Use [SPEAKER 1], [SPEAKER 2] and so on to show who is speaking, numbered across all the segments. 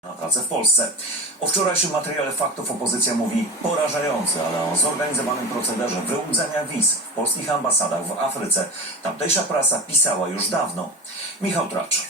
[SPEAKER 1] na pracę w Polsce. O wczorajszym materiale faktów opozycja mówi porażający, ale o zorganizowanym procederze wyłudzenia wiz w polskich ambasadach w Afryce tamtejsza prasa pisała już dawno. Michał Tracz.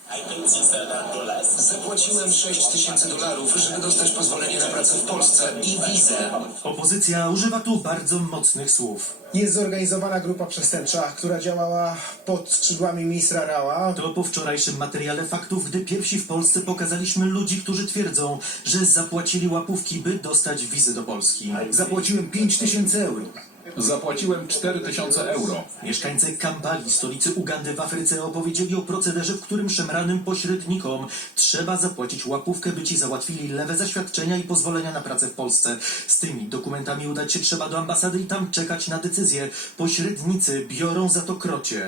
[SPEAKER 2] Zapłaciłem $6000, żeby dostać pozwolenie na pracę w Polsce i wizę.
[SPEAKER 3] Opozycja używa tu bardzo mocnych słów.
[SPEAKER 4] Jest zorganizowana grupa przestępcza, która działała pod skrzydłami ministra Rała.
[SPEAKER 3] To po wczorajszym materiale faktów, gdy pierwsi w Polsce pokazaliśmy ludzi, którzy twierdzą, że zapłacili łapówki, by dostać wizy do Polski.
[SPEAKER 4] Zapłaciłem 5000 euro.
[SPEAKER 5] Zapłaciłem 4000 euro.
[SPEAKER 3] Mieszkańcy Kampali, stolicy Ugandy w Afryce, opowiedzieli o procederze, w którym szemranym pośrednikom trzeba zapłacić łapówkę, by ci załatwili lewe zaświadczenia i pozwolenia na pracę w Polsce. Z tymi dokumentami udać się trzeba do ambasady i tam czekać na decyzję. Pośrednicy biorą za to krocie.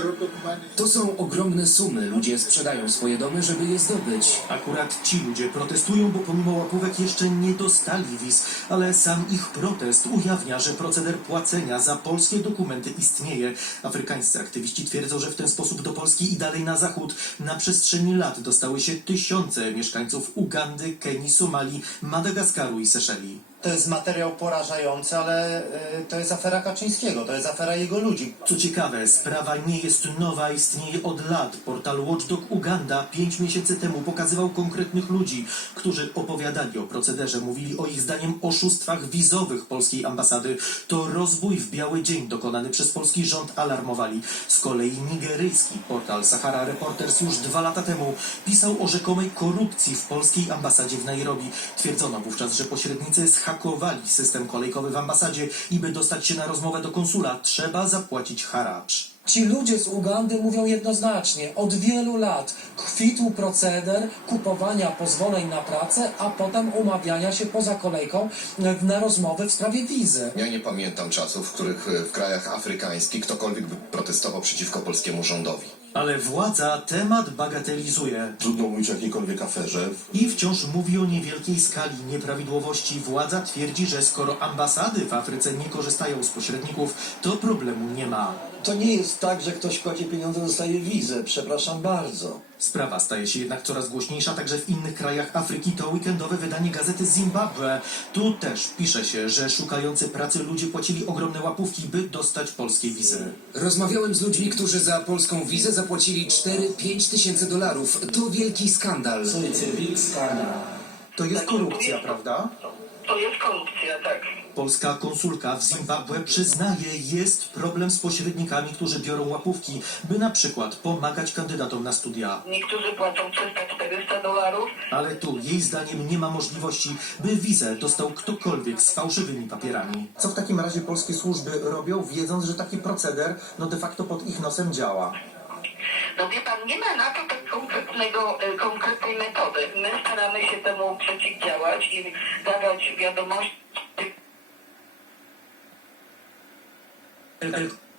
[SPEAKER 2] To są ogromne sumy. Ludzie sprzedają swoje domy, żeby je zdobyć.
[SPEAKER 3] Akurat ci ludzie protestują, bo pomimo łapówek jeszcze nie dostali wiz, ale sam ich protest ujawnia, że proceder płacenia za polskie dokumenty istnieje. Afrykańscy aktywiści twierdzą, że w ten sposób do Polski i dalej na zachód na przestrzeni lat dostały się tysiące mieszkańców Ugandy, Kenii, Somalii, Madagaskaru i Seszeli.
[SPEAKER 6] To jest materiał porażający, ale to jest afera Kaczyńskiego, to jest afera jego ludzi.
[SPEAKER 3] Co ciekawe, sprawa nie jest nowa, istnieje od lat. Portal Watchdog Uganda 5 miesięcy temu pokazywał konkretnych ludzi, którzy opowiadali o procederze, mówili o ich zdaniem oszustwach wizowych polskiej ambasady. To rozbój w biały dzień dokonany przez polski rząd, alarmowali. Z kolei nigeryjski portal Sahara Reporters już 2 lata temu pisał o rzekomej korupcji w polskiej ambasadzie w Nairobi. Twierdzono wówczas, że pośrednicy zhakowali system kolejkowy w ambasadzie i by dostać się na rozmowę do konsula, trzeba zapłacić haracz.
[SPEAKER 7] Ci ludzie z Ugandy mówią jednoznacznie, od wielu lat kwitł proceder kupowania pozwoleń na pracę, a potem umawiania się poza kolejką na rozmowy w sprawie wizy.
[SPEAKER 8] Ja nie pamiętam czasów, w których w krajach afrykańskich ktokolwiek by protestował przeciwko polskiemu rządowi.
[SPEAKER 3] Ale władza temat bagatelizuje
[SPEAKER 9] Trudno mówić o jakiejkolwiek aferze.
[SPEAKER 3] i wciąż mówi o niewielkiej skali nieprawidłowości. Władza twierdzi, że skoro ambasady w Afryce nie korzystają z pośredników, to problemu nie ma.
[SPEAKER 10] To nie jest tak, że ktoś kładzie pieniądze, dostaje wizę. Przepraszam bardzo.
[SPEAKER 3] Sprawa staje się jednak coraz głośniejsza także w innych krajach Afryki. To weekendowe wydanie gazety Zimbabwe. Tu też pisze się, że szukający pracy ludzie płacili ogromne łapówki, by dostać polskie wizy.
[SPEAKER 2] Rozmawiałem z ludźmi, którzy za polską wizę zapłacili 4-5 tysięcy dolarów. To wielki skandal.
[SPEAKER 3] To jest korupcja, prawda?
[SPEAKER 11] To jest korupcja, tak.
[SPEAKER 3] Polska konsulka w Zimbabwe przyznaje, jest problem z pośrednikami, którzy biorą łapówki, by na przykład pomagać kandydatom na studia.
[SPEAKER 11] Niektórzy płacą $300-400.
[SPEAKER 3] Ale tu jej zdaniem nie ma możliwości, by wizę dostał ktokolwiek z fałszywymi papierami. Co w takim razie polskie służby robią, wiedząc, że taki proceder de facto pod ich nosem działa?
[SPEAKER 11] No wie pan, nie ma na to tak konkretnej metody. My staramy się temu przeciwdziałać i dawać wiadomości.